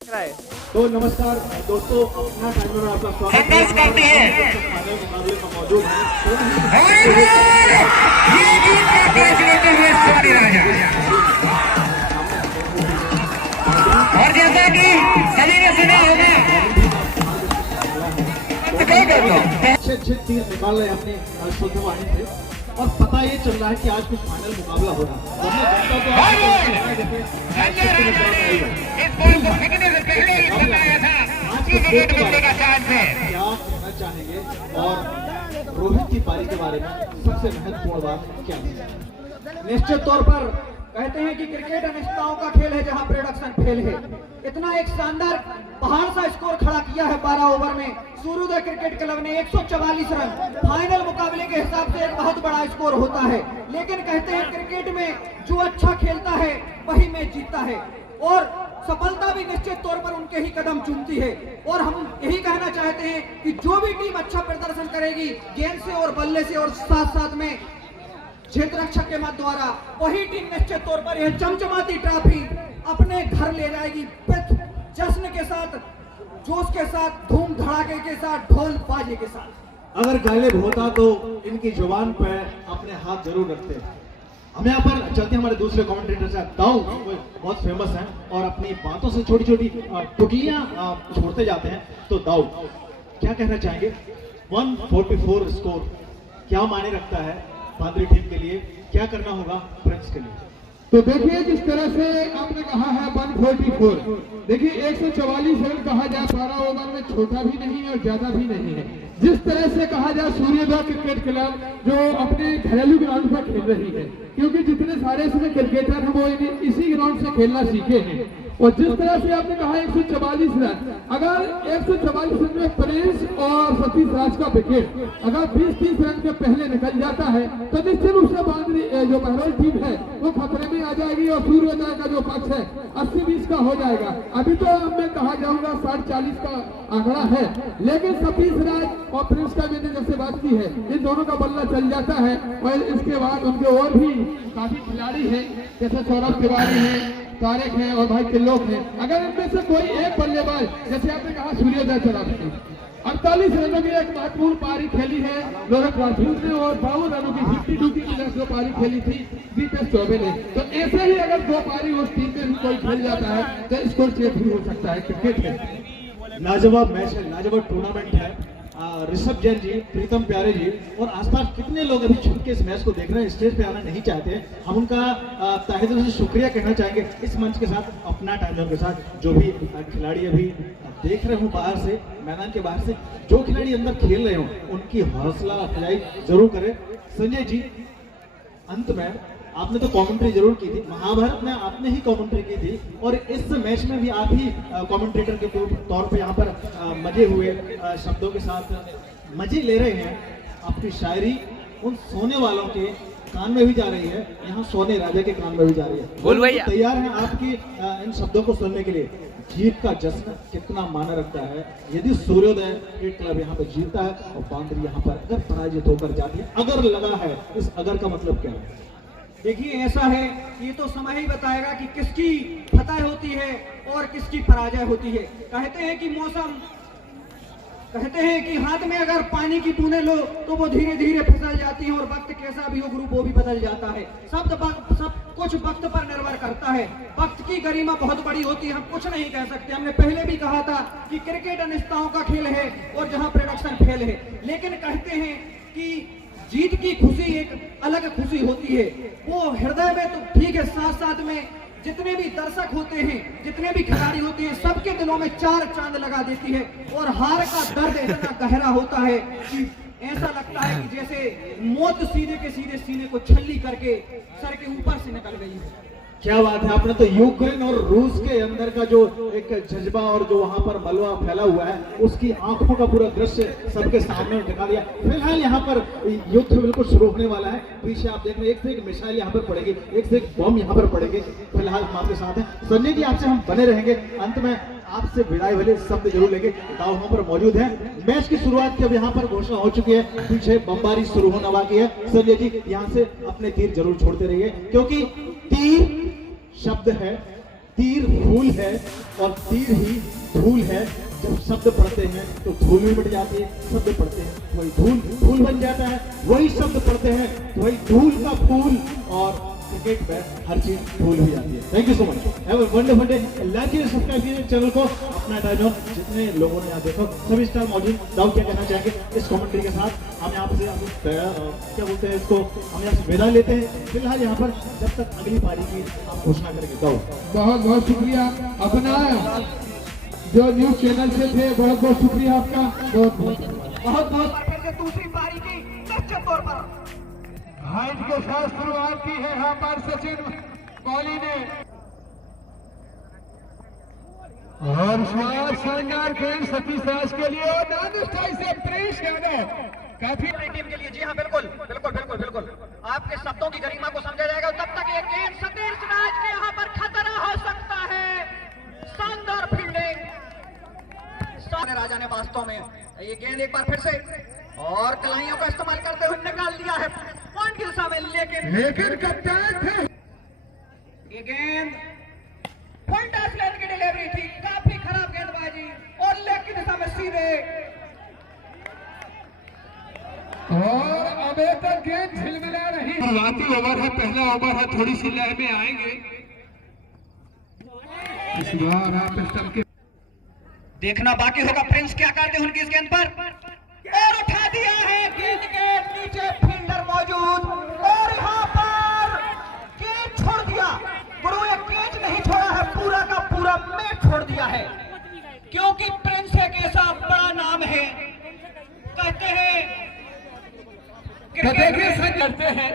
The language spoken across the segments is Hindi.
तो नमस्कार दोस्तों, अपना टाइम में आपका स्वागत है। मुकाबले में मौजूद और जैसा कि सभी ने सुना होगा अच्छे तीर निकाल रहे अपने शुद्ध वाणी से, और पता ये चल रहा है कि आज कुछ फाइनल मुकाबला हो रहा है। क्या कहना चाहेंगे और रोहित की पारी के बारे में सबसे महत्वपूर्ण बात क्या है? निश्चित तौर पर कहते हैं कि क्रिकेट अनिश्चितताओं का खेल है जहां प्रोडक्शन फेल है। इतना एक शानदार पहाड़ सा स्कोर खड़ा किया है 12 ओवर में सूर्योदय क्रिकेट क्लब ने 144 रन। फाइनल मुकाबले के हिसाब से एक बहुत बड़ा स्कोर होता है, लेकिन कहते हैं क्रिकेट में जो अच्छा खेलता है वही मैच जीतता है, और सफलता भी निश्चित तौर पर उनके ही कदम चूमती है। और हम यही कहना चाहते हैं कि जो भी टीम अच्छा प्रदर्शन करेगी गेंद से और बल्ले से और साथ साथ में क्षेत्र रक्षक के मत द्वारा, वही टीम निश्चित तौर पर यह चमचमाती ट्रॉफी अपने घर ले जाएगी। जश्न के साथ, जोश के साथ, धूम धड़ाके के साथ, ढोल बाजे के साथ। अगर गालिब होता तो इनकी जुबान पर अपने हाथ जरूर रखते। हम यहाँ पर चलते हैं हमारे दूसरे कमेंटेटर से। दाऊ बहुत फेमस हैं और अपनी बातों से छोटी छोटी टुकलियां छोड़ते जाते हैं। तो दाऊ क्या कहना चाहेंगे? 144 स्कोर क्या मायने रखता है बांद्री टीम के लिए? क्या करना होगा प्रिंस के लिए? तो देखिए, जिस तरह से आपने कहा है 144, देखिए 144 रन कहा जाए 12 ओवर में छोटा भी नहीं है और ज्यादा भी नहीं है। जिस तरह से कहा जाए सूर्योदय क्रिकेट क्लब जो अपने घरेलू ग्राउंड पर खेल रही है, क्योंकि जितने सारे इसमें क्रिकेटर हैं वो इसी ग्राउंड से खेलना सीखे हैं। और जिस तरह से आपने कहा 144 रन, अगर 144 रन में प्रिंस और सतीश राज का विकेट अगर 20-30 रन के पहले निकल जाता है तो निश्चित रूप से बांद्री जो बहरौल टीम है वो खतरे में आ जाएगी और सूर्योदय का जो पक्ष है 80-20 का हो जाएगा। अभी तो मैं कहा जाऊंगा 40 का आंकड़ा है, लेकिन सतीश राज और प्रिंस का मैंने जैसे बात की है, इन दोनों का बल्ला चल जाता है। और इसके बाद उनके और भी काफी खिलाड़ी हैं, जैसे सौरभ तिवारी है, तारिक है और भाई किल्लोक है। अगर इनमें से कोई एक बल्लेबाज, जैसे आपने कहा सूर्योदय चला 48 रनों की एक महत्वपूर्ण पारी खेली है लोरक राजपूत ने, और 52 रनों की 52 की जो पारी खेली थी दीपेश चौबे ने। तो ऐसे ही अगर 2 पारी उस टीम में भी कोई खेल जाता है तो स्कोर चेंज भी हो सकता है। क्रिकेट है, लाजवाब मैच है, लाजवाब टूर्नामेंट है। ऋषभ जैन जी, प्रीतम प्यारे जी और आसपास कितने लोग अभी छुप के इस मैच को देख रहे हैं, स्टेज पे आना नहीं चाहते। हम उनका तहे दिल से शुक्रिया कहना चाहेंगे इस मंच के साथ, अपना टाइम जोन के साथ। जो भी खिलाड़ी अभी देख रहे हो बाहर से, मैदान के बाहर से, जो खिलाड़ी अंदर खेल रहे हो उनकी हौसला अफजाई जरूर करें। संजय जी, अंत में आपने तो कमेंट्री जरूर की थी, महाभारत में आपने ही कमेंट्री की थी और इस मैच में भी आप ही कमेंटेटर के तौर पे यहाँ पर मजे हुए शब्दों के साथ मजे ले रहे हैं। आपकी शायरी उन सोने वालों के कान में भी जा रही है, यहाँ सोने राजा के कान में भी जा रही है। बोल भैया, तैयार हैं आपकी इन शब्दों को सुनने के लिए? जीत का जश्न कितना माना रखता है यदि सूर्योदय क्रिकेट क्लब यहाँ पर जीतता है और बांद्री यहाँ पर अगर पराजित होकर जाती है? अगर लगा है, इस अगर का मतलब क्या है? देखिए, ऐसा है, ये तो समय ही बताएगा कि किसकी फतह होती है और किसकी पराजय होती है। कहते हैं कि कहते हैं कि हाथ में अगर पानी की बूंदें लो तो वो धीरे धीरे फिसल जाती है, और वक्त कैसा भी हो ग्रुप वो भी बदल जाता है। सब कुछ वक्त पर निर्भर करता है। वक्त की गरिमा बहुत बड़ी होती है, हम कुछ नहीं कह सकते। हमने पहले भी कहा था कि क्रिकेट अनिश्चितताओं का खेल है और जहां प्रोडक्शन फेल है, लेकिन कहते हैं कि जीत की खुशी एक अलग खुशी होती है। वो हृदय में तो ठीक है, साथ साथ में जितने भी दर्शक होते हैं, जितने भी खिलाड़ी होते हैं, सबके दिलों में 4 चांद लगा देती है। और हार का दर्द इतना गहरा होता है कि ऐसा लगता है कि जैसे मौत सीधे के सीधे सीने को छल्ली करके सर के ऊपर से निकल गई है। क्या बात है, आपने तो यूक्रेन और रूस के अंदर का जो एक जज्बा और जो वहां पर मलबा फैला हुआ है उसकी आंखों का पूरा दृश्य सबके सामने दिखा दिया। फिलहाल यहाँ पर युद्ध बिल्कुल शुरू होने वाला है। पीछे आप देख रहे हैं एक से एक मिसाइल यहाँ पर पड़ेगी, एक से एक बम यहाँ पर पड़ेगी। फिलहाल हम आपके साथ हैं। संजय जी, आपसे हम बने रहेंगे। अंत में आपसे विदाई वाले शब्द जरूर लेंगे। दाव वहां पर मौजूद है। मैच की शुरुआत की अब यहाँ पर घोषणा हो चुकी है, पीछे बमबारी शुरू होना बाकी है। संजय जी, यहाँ से अपने तीर जरूर छोड़ते रहिए, क्योंकि तीर शब्द है तीर फूल है और तीर ही धूल है। जब शब्द पढ़ते हैं तो धूल भी मिट जाती है, शब्द पढ़ते हैं तो वही धूल फूल बन जाता है, वही शब्द पढ़ते हैं तो वही धूल का फूल, और क्रिकेट में हर चीज भूल हो जाती है। Thank you so much, have a wonderful day. Like कीजिए, सब्सक्राइब कीजिए चैनल को, अपना टाइम हो। जितने लोगों ने यहाँ देखो सभी स्टार मौजूद। दाऊ क्या कहना चाहेंगे इस कमेंट्री के साथ? हम यहाँ से क्या बोलते हैं इसको, हम यहाँ से विदा लेते हैं फिलहाल यहाँ पर, जब तक अगली पारी की आप घोषणा करेंगे। दाऊ बहुत बहुत शुक्रिया, अपना जो न्यूज चैनल से थे बहुत बहुत शुक्रिया आपका, बहुत बहुत। दूसरी पारी की निश्चित तौर पर हाइट के साथ शुरुआत की है यहाँ पर सचिन मौली ने, और शानदार खेल सतीश राज के लिए और नानुष्ठाई से प्रेष यादव काफी टीम के लिए। जी हाँ, बिल्कुल बिल्कुल बिल्कुल बिल्कुल, आपके शब्दों की गरिमा को समझा जाएगा। तब तक ये गेंद सतीश राज के यहाँ पर खतरा हो सकता है। शानदार फील्डिंग राजा ने वास्तव में ये गेंद एक बार फिर से और कलाइयों का इस्तेमाल करते हुए निकाल दिया है पॉइंट की दिशा में, लेकिन कप्तान थे। ये गेंद फुल टच लेन की डिलीवरी थी, काफी खराब गेंदबाजी और लेग की दिशा में सीधे, और अभी तक गेंद झिलमिला रही। शुरुआती ओवर है, पहला ओवर है, थोड़ी सी लय में आएंगे इस बार। आप स्टंप के देखना बाकी होगा प्रिंस क्या करते हैं उनकी इस गेंद पर, और उठा दिया है। गेंद के नीचे फील्डर मौजूद और यहाँ पर कैच छोड़ दिया। गुरु एक कैच नहीं छोड़ा है, पूरा का पूरा मैच छोड़ दिया है, क्योंकि प्रिंस एक ऐसा बड़ा नाम है। कहते हैं करते हैं,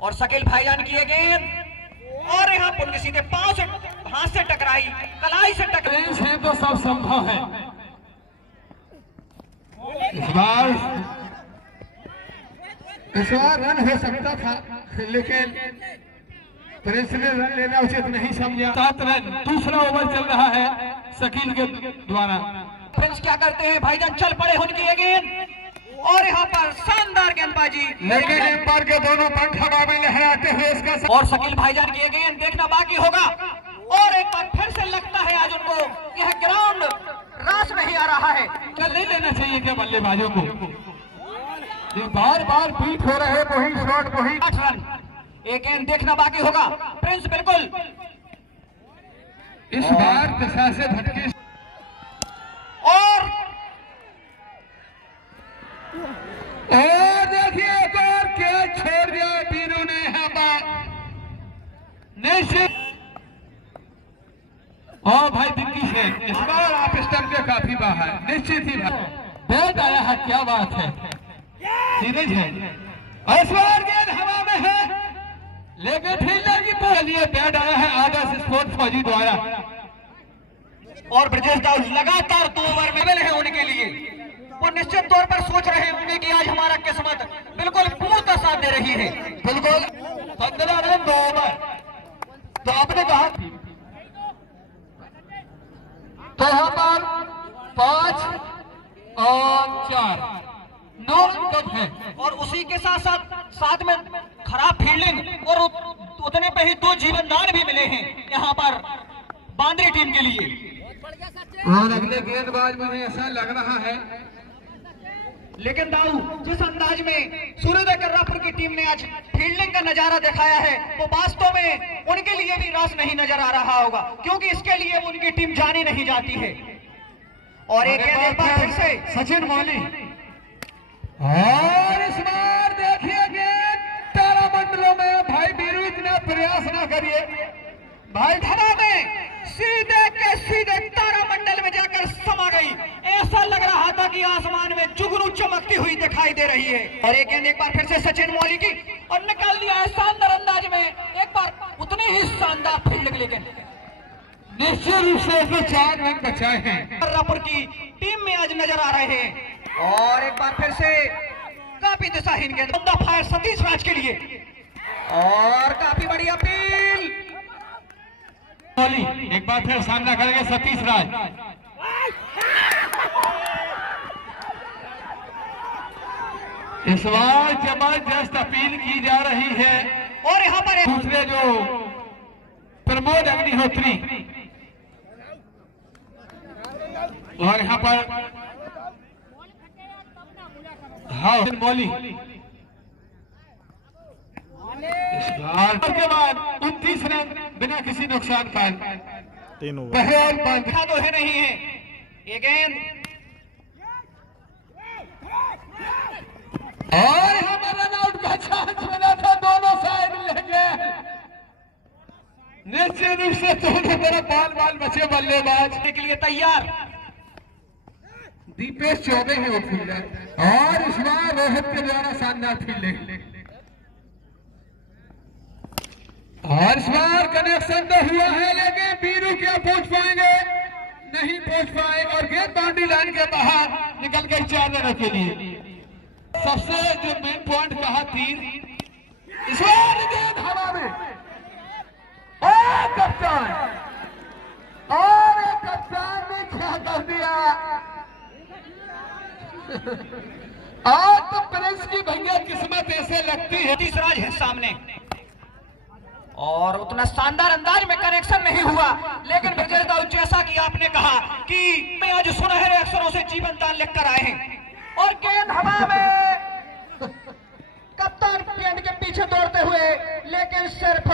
और शकील भाईजान की ये गेंद, और यहाँ पर सीधे पांव से हाथ से टकराई, कलाई से टकराई है तो सब संभव है। इस बार रन हो सकता था, लेकिन प्रिंस ने रन लेना उचित नहीं समझा। 7 रन, दूसरा ओवर चल रहा है शकील के द्वारा। प्रिंस क्या करते हैं, भाईजान चल पड़े उनकी ये गेंद, और यहाँ पर शानदार गेंदबाजी, लेकिन एम्पायर के दोनों पंख हवा में लहराते हुए इसका और शकील भाईजान की ये गेंद देखना बाकी होगा। और एक बार फिर से लगता है आज उनको यह ग्राउंड रास नहीं आ रहा है। चल नहीं लेना चाहिए क्या बल्लेबाजों को, ये बार बार बीट हो रहे, वही शॉट वही 8 रन। एक गेंद देखना बाकी होगा। प्रिंस बिल्कुल इस बार दिशा से भटके, और देखिए एक और कैच छोड़ दिया तीनों ने यहाँ पर निश्चित। और भाई दिग्गी से इस बार आप स्टंप के काफी बाहर, निश्चित ही बैट आया है, क्या बात है, सीरीज है। और इस बार गेंद हवा में है, लेकिन फील्डर की के लिए बैट आया है आदर्श स्पोर्ट्स फौजी द्वारा। और ब्रजेश दाऊ लगातार 2 ओवर में है उनके लिए, वो निश्चित तौर पर सोच रहे होंगे कि आज हमारा किस्मत बिल्कुल पूरा साथ दे रही है। बिल्कुल 15 रन 2 ओवर, तो आपने कहा तो यहाँ पर 5 और 4 9 रन कम है, और उसी के साथ में खराब फील्डिंग और उतने पे ही 2 जीवनदान भी मिले हैं यहाँ पर बांद्री टीम के लिए। और अगले गेंदबाज मुझे ऐसा लग रहा है, लेकिन दाऊ जिस अंदाज में सूर्योदय कर्रापुर की टीम ने आज फील्डिंग का नजारा दिखाया है, वो वास्तव में उनके लिए भी रास नहीं नजर आ रहा होगा, क्योंकि इसके लिए उनकी टीम जानी नहीं जाती है। और एक बार फिर से सचिन मौली, और इस बार देखिए गेंद तारामंडलों में, भाई बीरू इतना प्रयास ना करिए भाई, हवा में सीधे के सीधे तारामंडल में जाकर समा गई। ऐसा लग रहा था कि आसमान में जुगनू चमकती हुई दिखाई दे रही है। और एक गेंद एक बार फिर से सचिन मौली की, और निकाल दिया है शानदार अंदाज में, एक बार उतनी ही शानदार फील्डिंग, लेकिन निश्चित रूप से इसमें 4 रन बचाए हैं। कर्रापुर की टीम में आज नजर आ रहे हैं। और एक बार फिर से काफी दिशाहीन गेंद, फायर सतीश राज के लिए, और काफी बड़ी अपील। एक बार फिर सामना करेंगे सतीश राज, इस बार जबरदस्त अपील की जा रही है। और यहाँ पर दूसरे जो प्रमोद अग्निहोत्री और यहाँ पर हाँ मौली के बाद 29 रन बिना किसी नुकसान का पहल देखा तो है नहीं है ये गेंद और यहाँ पर रन आउट का चांस मिला था, दोनों साइड लेंगे निश्चित रूप से दोनों तरफ बाल बचे बल्लेबाज के लिए तैयार। दीपेश चौबे है वो फील्डर और इस बार रोहित के द्वारा शानदार फील्डिंग और इस बार कनेक्शन तो हुआ है लेकिन बीरू क्या पहुंच पाएंगे, नहीं पहुंच पाए और गेंद बाउंड्री लाइन के बाहर निकल गई 4 रनों के लिए। सबसे जो मेन पॉइंट कहा तीर, इस बार गेंद हवा में और कप्तान ने क्या कर दिया आज तो प्रिंस की भैया किस्मत ऐसे लगती है। तीसराज है सामने और उतना शानदार अंदाज में कनेक्शन नहीं हुआ, लेकिन विजय दाऊ जैसा कि आपने कहा कि मैं आज सुनहरे अक्षरों से जीवन दान लिखकर आए हैं और गेंद हवा में कप्तान गेंद के पीछे दौड़ते हुए, लेकिन सिर्फ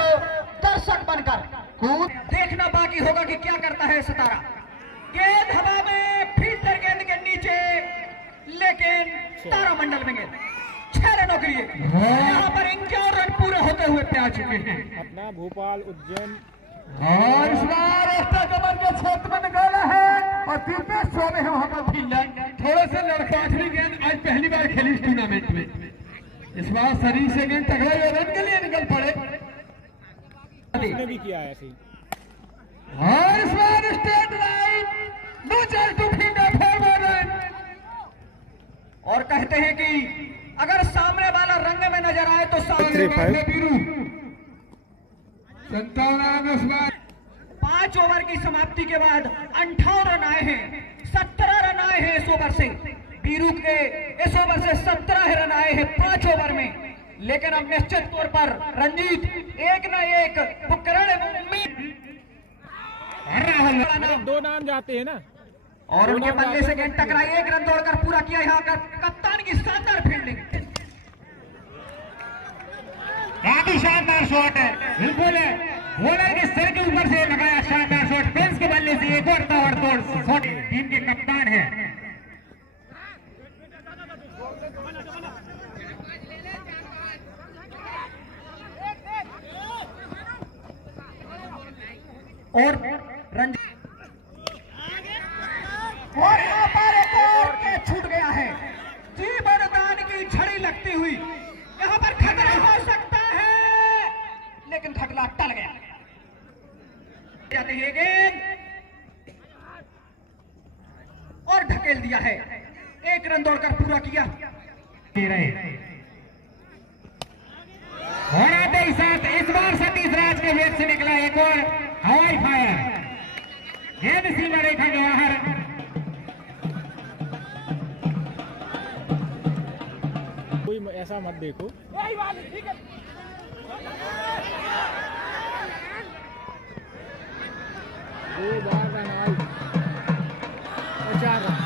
दर्शक बनकर देखना बाकी होगा कि क्या करता है सितारा। गेंद हवा में फील्डर गेंद के नीचे, लेकिन तारामंडल में गेंद 6 रनों के लिए यहाँ पर 51 रन पूरे होते हुए पे आ चुके हैं। अपना भोपाल उज्जैन और इस बार एक्स्ट्रा कवर के क्षेत्र में निकाला है और दीपेश चौबे है वहां पर फील्डर। थोड़े से लड़का 8वीं गेंद आज पहली बार खेली इस टूर्नामेंट में, इस बार शरीर से गेंद टकराई और रन के लिए निकल पड़े ने भी किया है ऐसे ही। और इस बार straight line no chance to fielder for run. और कहते हैं कि अगर सामने वाला रंग में नजर आए तो सामने 5 ओवर की समाप्ति के बाद 58 रन आए हैं, 17 रन आए हैं इस ओवर से। बीरू के इस ओवर से 17 रन आए हैं 5 ओवर में, लेकिन अब निश्चित तौर पर रंजीत एक न एक उपकरण उम्मीद 2 नाम जाते हैं ना और उनके बल्ले से गेंद टकराई, 1 रन दौड़कर पूरा किया यहाँ का कप्तान की शानदार फील्डिंग। काफी शानदार शॉट है, बिल्कुल है, बॉलर के सर के ऊपर से लगाया शानदार शॉट, प्रिंस के बल्ले से एक और ताबड़तोड़ शॉट। टीम के कप्तान है और रंजीत और यहाँ पर एक और कैच छूट गया है, जीवन दान की छड़ी लगती हुई, यहाँ पर खतरा हो सकता है, लेकिन खतरा टल गया। जाते हैं गेंद और ढकेल दिया है, 1 रन दौड़कर पूरा किया। और आते ही साथ इस बार सतीश राज के वेट से निकला एक और हवाई फायर, गेंद सीमा रेखा के बाहर। कोई ऐसा मत देखो। 2 बार रन आउट और 4 रन।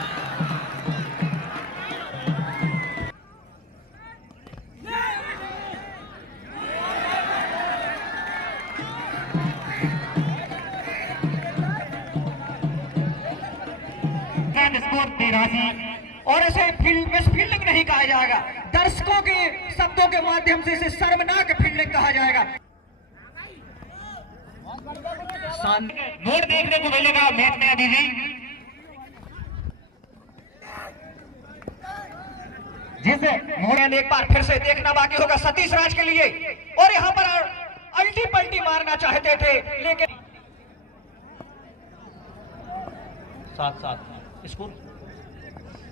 स्कोर 83 और इसे फील्डिंग नहीं कहा जाएगा, दर्शकों के शब्दों के माध्यम से इसे शर्मनाक फील्डिंग कहा जाएगा। मोड़ देखने को मिलेगा मैच में अभी भी, जिसे मोड़ एक बार फिर से देखना बाकी होगा सतीश राज के लिए, और यहाँ पर अल्टी पल्टी मारना चाहते थे, लेकिन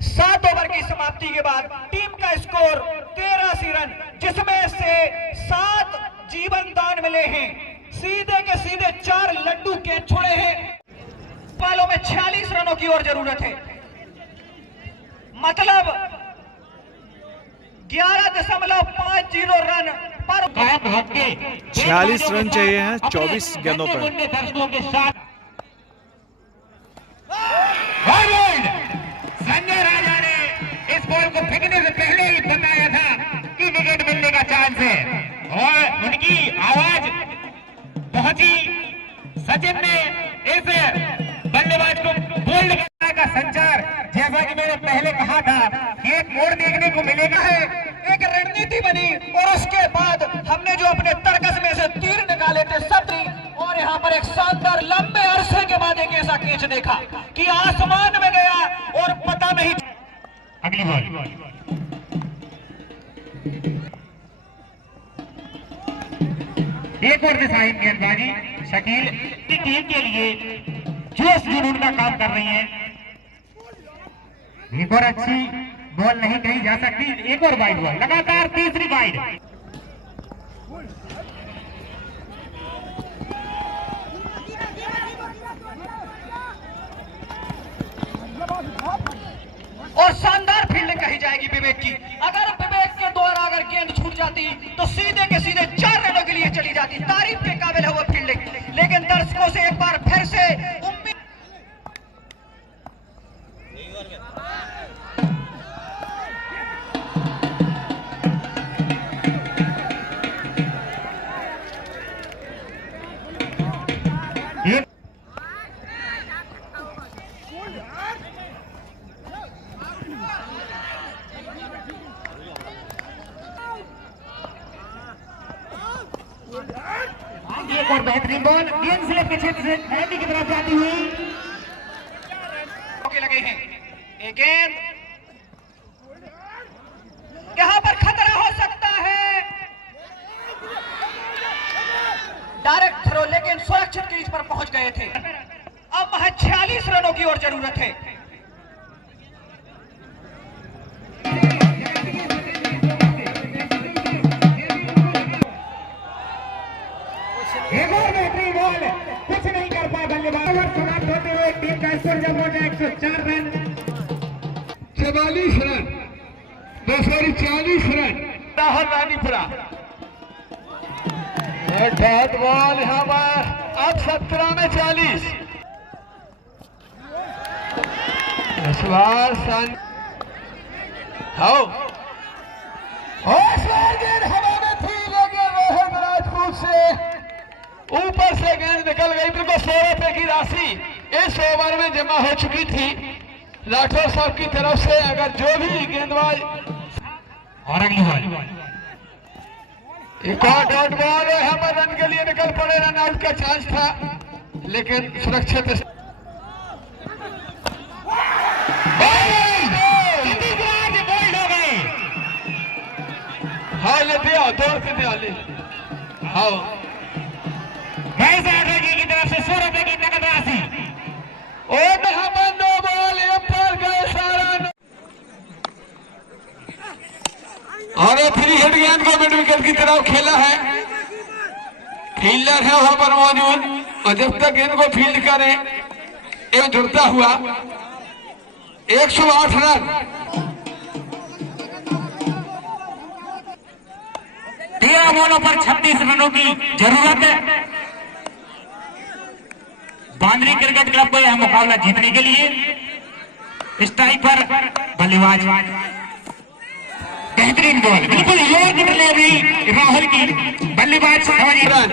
7 ओवर की समाप्ति के बाद टीम का स्कोर 83 रन, जिसमें से 7 जीवन दान मिले हैं, सीधे के सीधे 4 लड्डू के छोड़े हैं। वालों में 46 रनों की और जरूरत है, मतलब 11.50 रन पर कायम रख के 46 रन चाहिए हैं 24 गेंदों पर। दर्शकों के साथ फॉरवर्ड संजय राजा ने इस बॉल को फेंकने से पहले ही बताया था कि विकेट मिलने का चांस है और उनकी आवाज पहुंची। सचिन ने इस बल्लेबाज को बोल्ड करने का संचार, जैसा कि मैंने पहले कहा था कि एक मोड़ देखने को मिलेगा है, एक रणनीति बनी और उसके बाद हमने जो अपने तर्कस में से तीर निकाले थे सब और यहाँ पर एक शानदार लंबे अरसे के बाद एक ऐसा कैच देखा कि आसमान में गया और पता नहीं। अगली बॉल एक और दिशाहीन गेंदबाजी शकील की टीम के लिए जोश जुनून का काम कर रही है। एक और अच्छी बॉल नहीं कही जा सकती, एक और वाइड बॉल, लगातार तीसरी वाइड। और शानदार फील्डिंग कही जाएगी विवेक की। अगर विवेक के द्वारा अगर गेंद छूट जाती तो सीधे के सीधे 4 रनों के लिए चली जाती। तारीफ के काबिल है वो फील्डिंग, लेकिन दर्शकों से एक बार फिर से उम्मीद एक और बेहतरीन बॉल गेंद स्लिप के क्षेत्र से नदी की तरफ जाती हुई लगे हैं। ये गेंद यहां पर खतरा हो सकता है, डायरेक्ट थ्रो, लेकिन सुरक्षित क्रीज पर पहुंच गए थे। अब महज 46 रनों की और जरूरत है। एक और बेहतरीन बॉल, कुछ नहीं कर पाया बल्लेबाज। समाप्त होते हुए टीम का स्कोर जब हो जाए 104 run, 44 run, 240 run. Rahul Ranipura dot ball यहाँ पर अब 17 में 40। इस बार गेंद हवा में थी, लेकिन रोहित राजपूत से ऊपर से गेंद निकल गई। बिल्कुल 100 रुपए की राशि इस ओवर में जमा हो चुकी थी राठौर साहब की तरफ से। अगर जो भी गेंदबाज और अगली बॉल एक और डॉट बॉल है, यहाँ पर रन के लिए निकल पड़े, रन आउट का चांस था लेकिन सुरक्षित। बोल्ड हो गए। हाँ ले दिया, दौड़ के दिया ले। हाँ महेश राठौर जी की तरफ से 100 रुपए की नकद राशि। और यहाँ पर 9 बॉल पर गए सारा। और 3 हिट गेंद को मिड विकेट की तरफ खेला है। फील्डर है वहां पर मौजूद और जब तक गेंद को फील्ड करें एक जुड़ता हुआ 108 रन। 13 बॉलों पर 36 रनों की जरूरत है बांद्री क्रिकेट क्लब को यह मुकाबला जीतने के लिए। स्ट्राइक पर बल्लेबाज, बेहतरीन बॉल, बिल्कुल योग्य डिलीवरी राहुल की। बल्लेबाज रन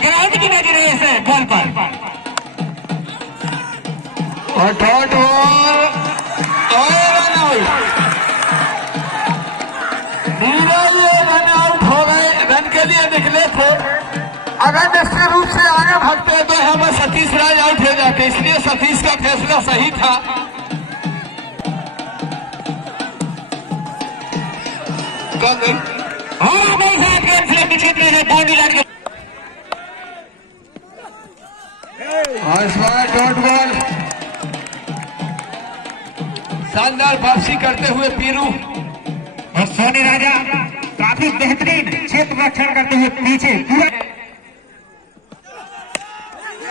ग्राउंड की नजर है इस बॉल पर। और डॉट बॉल और रन आउट। रन आउट हो गए, रन के लिए निकले थे। अगर निश्चित रूप से आगे भागते तो यहाँ पर सतीश राज आउट हो जाते, इसलिए सतीश का फैसला सही था। और इस बार डॉट बॉल शानदार वापसी करते हुए पीरू और सोनी राजा काफी बेहतरीन क्षेत्र रक्षण करते हुए पीछे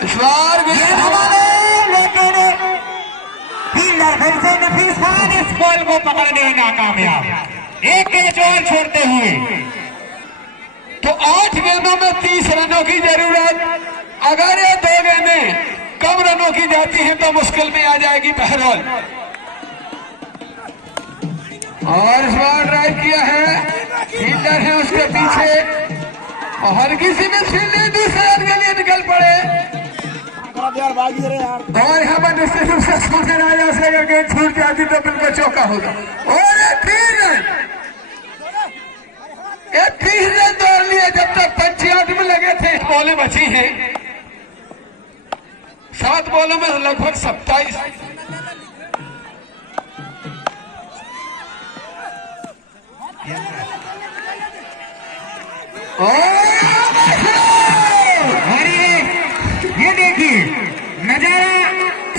इस बार हमारे लेकिन फील्डर फिर से बॉल को पकड़ने में नाकामयाब। एक कैच और छोड़ते हुए तो 8 गेंदों में 30 रनों की जरूरत। अगर ये 2 गेंदें कम रनों की जाती हैं तो मुश्किल में आ जाएगी बहरौल। और इस बार ड्राइव किया है, फील्डर है उसके पीछे और हर किसी में फील्डिंग दूसरे रन के लिए निकल पड़े। और यहाँ पर निश्चित रूप से सूर्य राजा से अगर गेंद छूट जाती तो बिल्कुल चौका होगा। और 3 रन, 30 रन दौड़ लिए जब तक 85 में लगे थे। बॉलें बची हैं, 7 बॉलों में लगभग 27। और ये देखिए नजारा,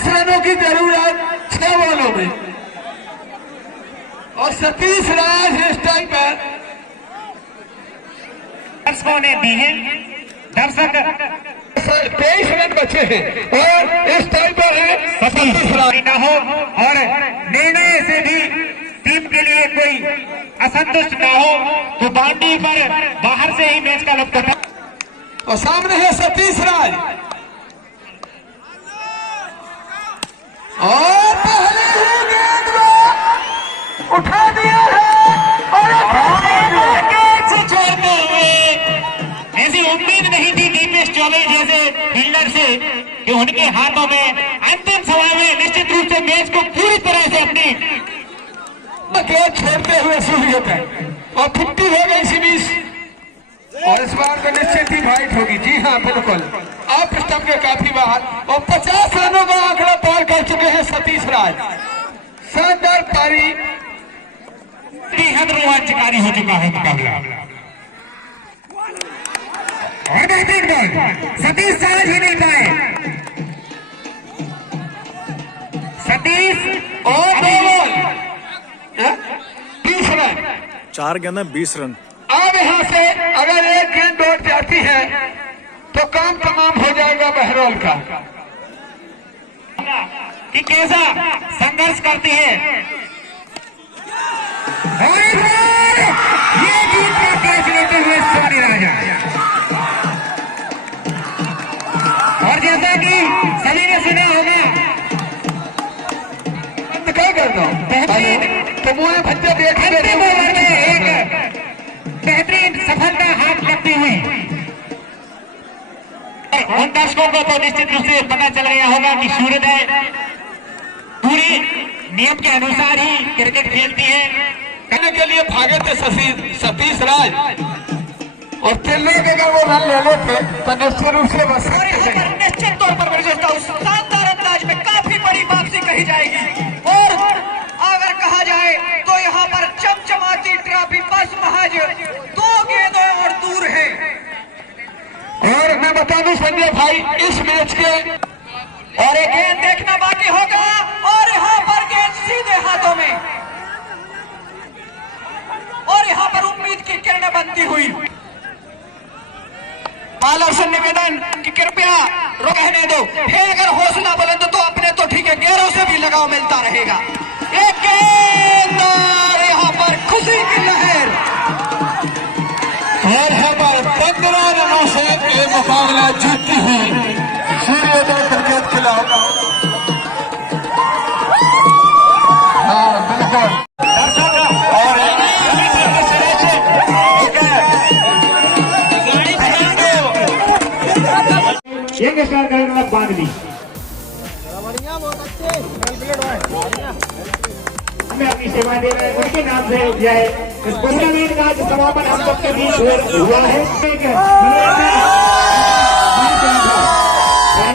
रनों की जरूरत 6 बॉलों में और सतीश राज है इस टाइम पर। दर्शकों ने दी है, दर्शक 23 रन बचे हैं और इस टाइम पर है सतीश राज। ना हो और निर्णय से भी टीम के लिए कोई असंतुष्ट ना हो तो बाउंड्री पर बाहर से ही मैच का लुत्फ उठा। और सामने है सतीश राज और पहले ही गेंद को उठा दिया है और कैच छोड़ते हुए ऐसी उम्मीद नहीं थी दीपेश चौबे जैसे फील्डर से कि उनके हाथों में अंतिम समय में निश्चित रूप से मैच को पूरी तरह से अपनी गेंद छोड़ते हुए सूर्य तक और 50 हो गई इसी बीच। और इस बार तो निश्चित ही फाइट होगी। जी हाँ बिल्कुल, आप स्टंप के काफी बाहर और 50 रनों का आंकड़ा पार कर चुके हैं सतीश राज। शानदार पारी, बेहद रोमांचकारी हो चुका है मुकाबला। और बेहतरीन बॉल, सतीश राज ही नहीं पाए। सतीश और 2 बॉल 20 रन। 4 गेंद में 20 रन। अब यहाँ से अगर एक गेंद लौट जाती है तो काम तमाम हो जाएगा बहरौल का। कि कैसा संघर्ष करती है। और इस बार ये जीत का कैच लेते हुए सोनी राजा। और जैसा कि सभी ने सुना होगा, क्या कर दो बेहतरीन तो मुझे बच्चे देख अंतिम ओवर में एक बेहतरीन सफलता हाथ लगती हुई। उन दर्शकों को तो निश्चित रूप से पता चल गया होगा कि सूर्योदय पूरी नियम के अनुसार ही क्रिकेट खेलती है। करने के लिए भागे थे सतीश राज और तिल्ले के अगर वो रन ले लेते तो निश्चित रूप से बस निश्चित तौर पर शानदार अंदाज में काफी बड़ी वापसी कही जाएगी। और अगर कहा जाए तो यहाँ पर चमचमाती ट्रॉफी बस महज 2 गेंदों और दूर है। और मैं बता दूं संजय भाई, इस मैच के और एक गेंद देखना बाकी होगा और यहाँ पर गेंद सीधे हाथों में और यहाँ पर उम्मीद की किरणें बनती हुई। पालर से निवेदन कि कृपया रहने दो, है अगर हौसला बुलंद तो अपने तो ठीक है, गैरों से भी लगाव मिलता रहेगा। एक गेंद और यहाँ पर खुशी की लहर और यहाँ पर 15 रनों से ये मुकाबला जीतती हुई सूर्योदय क्रिकेट खिलाफ। हाँ बिल्कुल। और यंग स्टार का बांध दी। हमें अपनी सेवा दे रहे हैं, उनके नाम से यह टूर्नामेंट का समापन हम सबके बीच हुआ है।